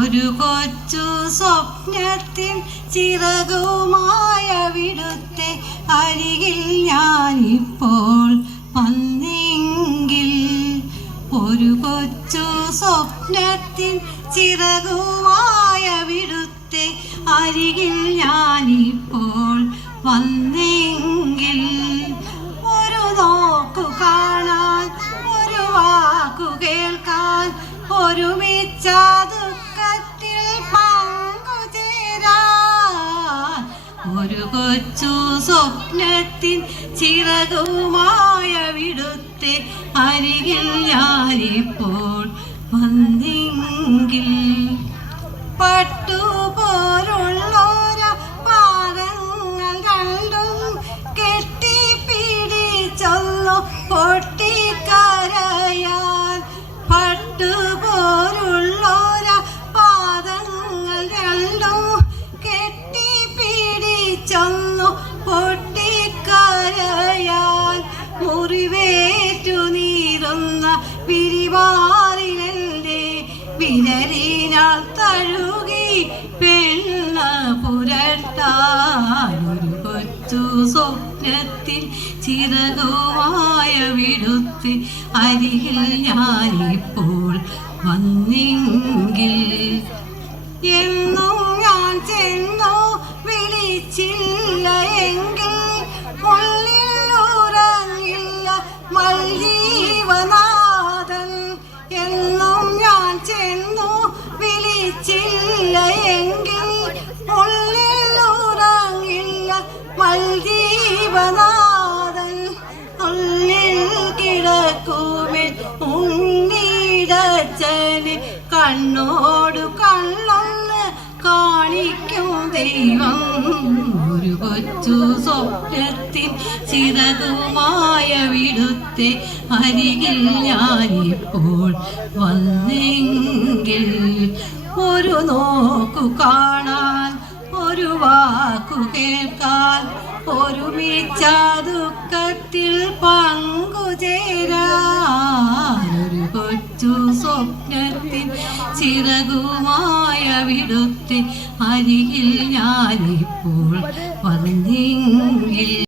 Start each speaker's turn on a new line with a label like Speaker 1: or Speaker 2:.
Speaker 1: ഒരു കൊച്ചു സ്വപ്നത്തിൻ ചിറകുമായ വിടുത്തെ അരികിൽ ഞാനിപ്പോൾ വന്നെങ്കിൽ ഒരു കൊച്ചു സ്വപ്നത്തിൻ ചിറകുമായ വിടുത്തെ അരികിൽ ഞാനിപ്പോൾ വന്നെങ്കിൽ ഒരു നോക്കു കാണാൻ ഒരു വാക്കു കേൾക്കാൻ ഒരുമിച്ച ഒരു കൊച്ചു സ്വപ്നത്തിൻ ചിറകുമായ വിടുത്തെ അരികിൽ ഞാനിപ്പോൾ വന്നെങ്കിൽ പട്ടുപോലുള്ളോര മുറിവേറ്റു നീറുന്ന പിരിവാറിലെ വിരലിനാൽ തഴുകി പെണ്ണ പുരട്ടാനൊരു കൊച്ചു സ്വപ്നത്തിൽ ചിറകുമായ വിടുത്ത് അരികിൽ ഞാനിപ്പോൾ വന്നെങ്കിൽ ഉണ്ണിടച്ചന് കണ്ണോടു കണ്ണൊന്ന് കാണിക്കും ദൈവം. ഒരു കൊച്ചു സ്വപ്നത്തിൻ ചിതകുമായ വിടുത്തെ അരികിൽ ഞാനിപ്പോൾ വന്നെങ്കിൽ ഒരു നോക്കു കാണാൻ ഒരു വാക്കു കേൾക്കാൻ ഒരുമിച്ച കൊച്ചു സ്വപ്നത്തിൽ ചിറകുമായ വിടുത്തെ അരികിൽ ഞാനിപ്പോൾ വന്നെങ്കിൽ